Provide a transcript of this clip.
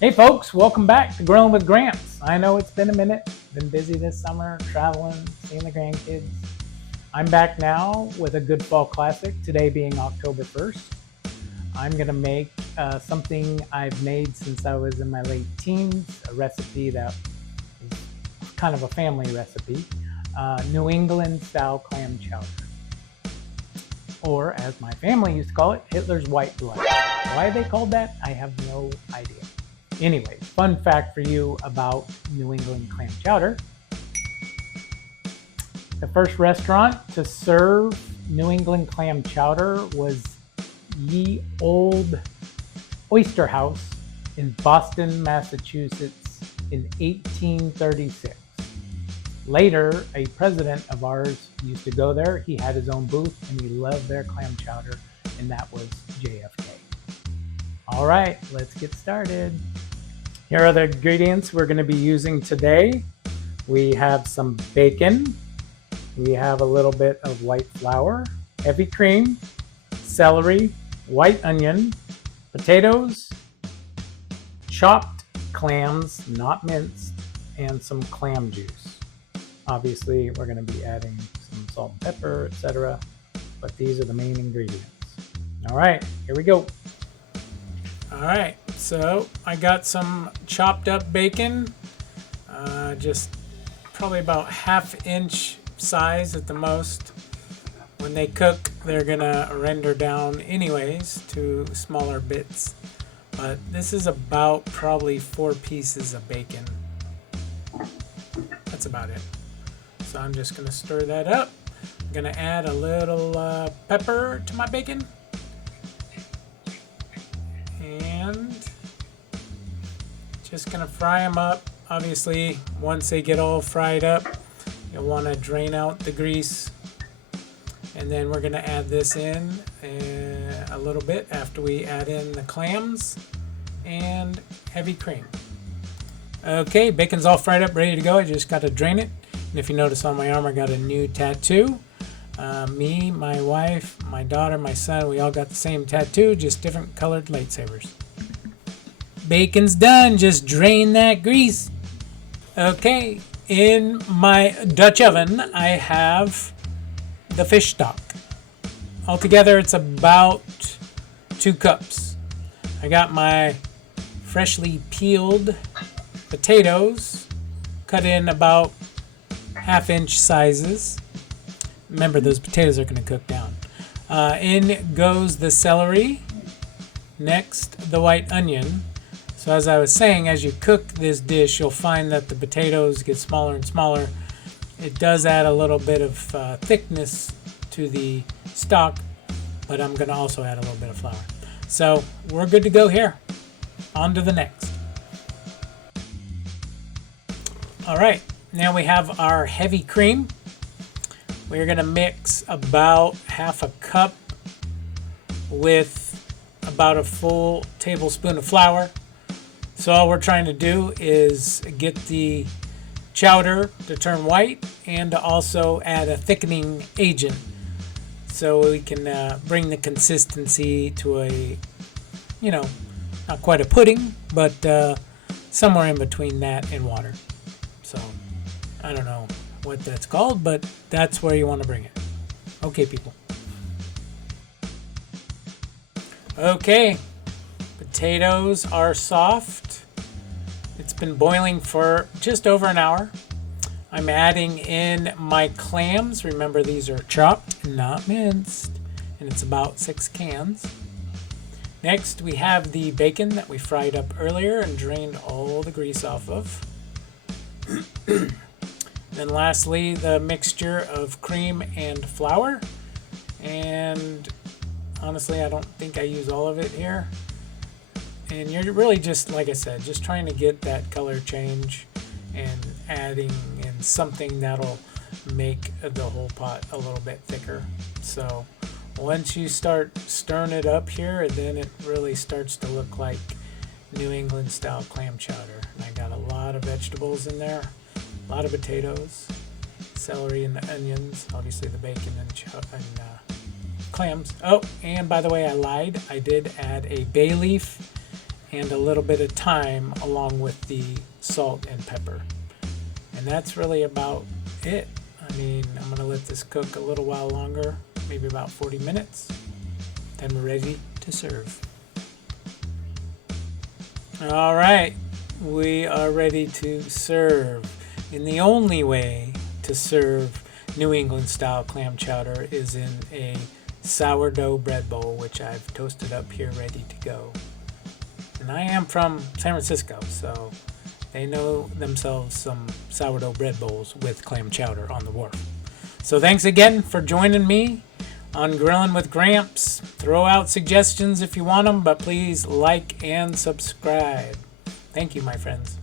Hey folks, welcome back to Grilling with Gramps. I know it's been a minute, been busy this summer, traveling, seeing the grandkids. I'm back now with a good fall classic, today being October 1st. I'm going to make something I've made since I was in my late teens, a recipe that is kind of a family recipe, New England style clam chowder. Or as my family used to call it, Hitler's white blood. Why they called that, I have no idea. Anyways, fun fact for you about New England clam chowder. The first restaurant to serve New England clam chowder was Ye Old Oyster House in Boston, Massachusetts in 1836. Later, a president of ours used to go there. He had his own booth and he loved their clam chowder, and that was JFK. All right, let's get started. Here are the ingredients we're going to be using today. We have some bacon. We have a little bit of white flour, heavy cream, celery, white onion, potatoes, chopped clams, not minced, and some clam juice. Obviously, we're going to be adding some salt and pepper, etc. But these are the main ingredients. All right, here we go. All right, so I got some chopped up bacon, just probably about ½ inch size at the most. When they cook, they're gonna render down anyways to smaller bits. But this is about probably 4 pieces of bacon. That's about it. So I'm just gonna stir that up. I'm gonna add a little pepper to my bacon. And just gonna fry them up. Obviously, once they get all fried up, you'll want to drain out the grease, and then we're gonna add this in a little bit after we add in the clams and heavy cream. Okay, bacon's all fried up, ready to go. I just got to drain it. And if you notice on my arm, I got a new tattoo. Me, my wife, my daughter, my son, we all got the same tattoo, just different colored lightsabers. Bacon's done, just drain that grease. Okay, in my Dutch oven, I have the fish stock. Altogether, it's about 2 cups. I got my freshly peeled potatoes, cut in about ½ inch sizes. Remember, those potatoes are going to cook down. In goes the celery. Next, the white onion. So as I was saying, as you cook this dish, you'll find that the potatoes get smaller and smaller. It does add a little bit of thickness to the stock, but I'm going to also add a little bit of flour. So we're good to go here. On to the next. All right, now we have our heavy cream. We're going to mix about ½ a cup with about a full tablespoon of flour. So all we're trying to do is get the chowder to turn white and to also add a thickening agent so we can bring the consistency to a, not quite a pudding, but somewhere in between that and water. So I don't know what that's called, but that's where you want to bring it. Okay, people. Okay, potatoes are soft. It's been boiling for just over an hour. I'm adding in my clams. Remember, these are chopped, not minced, and it's about 6 cans. Next, we have the bacon that we fried up earlier and drained all the grease off of. Then lastly, the mixture of cream and flour. And honestly, I don't think I use all of it here. And you're really just, like I said, just trying to get that color change and adding in something that'll make the whole pot a little bit thicker. So once you start stirring it up here, then it really starts to look like New England style clam chowder. And I got a lot of vegetables in there, a lot of potatoes, celery and the onions, obviously the bacon and clams. Oh, and by the way, I lied. I did add a bay leaf and a little bit of thyme along with the salt and pepper. And that's really about it. I mean, I'm going to let this cook a little while longer, maybe about 40 minutes. Then we're ready to serve. All right, we are ready to serve. And the only way to serve New England style clam chowder is in a sourdough bread bowl, which I've toasted up here ready to go. And I am from San Francisco, so they know themselves some sourdough bread bowls with clam chowder on the wharf. So thanks again for joining me on Grilling with Gramps. Throw out suggestions if you want them, but please like and subscribe. Thank you, my friends.